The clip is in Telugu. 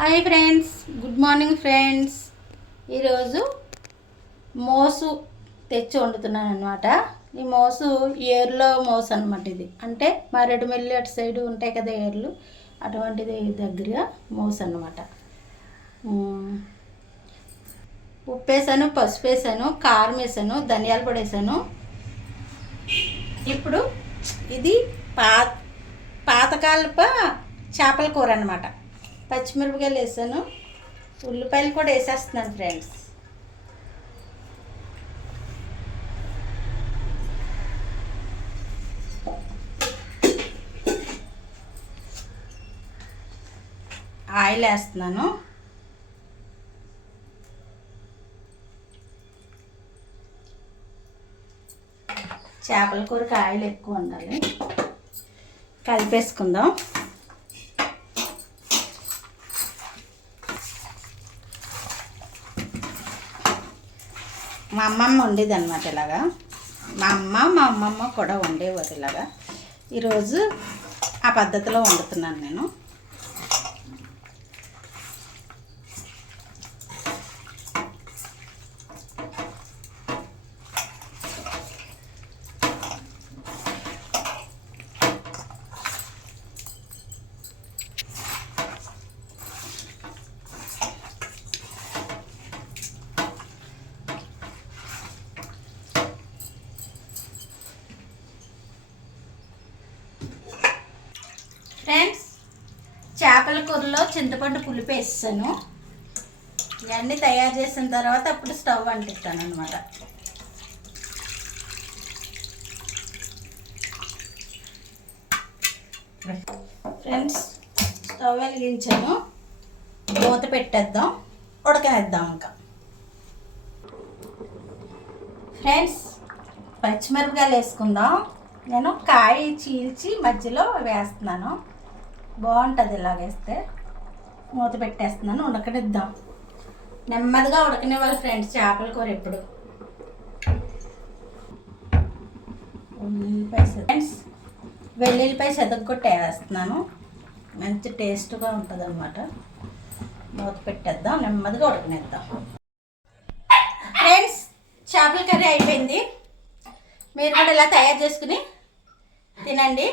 Hi friends, good morning friends. ఈరోజు మోసు తెచ్చి వండుతున్నాను అనమాట. ఈ మోసు ఏర్లో మోసు అనమాట. ఇది అంటే మారేడుమిల్లి అటు సైడు ఉంటాయి కదా ఏర్లు, అటువంటిది దగ్గరగా మోసు అనమాట. ఉప్పు వేసాను, పసుపు వేసాను, కారం వేసాను, ధనియాల పొడి వేసాను. ఇప్పుడు ఇది పాతకాలప చేపల కూర అనమాట. పచ్చిమిరపకాయలు వేసాను, ఉల్లిపాయలు కూడా వేసేస్తున్నాను ఫ్రెండ్స్. ఆయిల్ వేస్తున్నాను. చేపల కూరకి ఆయిల్ ఎక్కువ ఉండాలి. కలిపేసుకుందాం. మా అమ్మమ్మ వండేది అనమాట ఇలాగా. మా అమ్మమ్మ కూడా వండేవారు ఇలాగా. ఈరోజు ఆ పద్ధతిలో వండుతున్నాను నేను. ఫ్రెండ్స్, చేపల కూరలో చింతపండు పులుపు వేసాను. ఇవన్నీ తయారు చేసిన తర్వాత అప్పుడు స్టవ్ అంటిస్తాను అనమాట. ఫ్రెండ్స్, స్టవ్ వెలిగించాను. మూత పెట్టేద్దాం, ఉడకనేద్దాం. ఇంకా ఫ్రెండ్స్, పచ్చిమిరపకాయలు వేసుకుందాం. నేను కాయ చీల్చి మధ్యలో వేస్తున్నాను. బాగుంటుంది ఇలాగేస్తే. మూత పెట్టేస్తున్నాను, ఉడకనిద్దాం. నెమ్మదిగా ఉడకనివ్వాలి ఫ్రెండ్స్ చేపల కూర ఎప్పుడు. ఫ్రెండ్స్, వెల్లుల్లిపాయ సెదగొట్టి వేస్తున్నాను. మంచి టేస్ట్గా ఉంటుంది అన్నమాట. మూత పెట్టేద్దాం, నెమ్మదిగా ఉడకనిద్దాం. ఫ్రెండ్స్, చేపల కర్రీ అయిపోయింది. మీరు కూడా ఇలా తయారు చేసుకుని తినండి.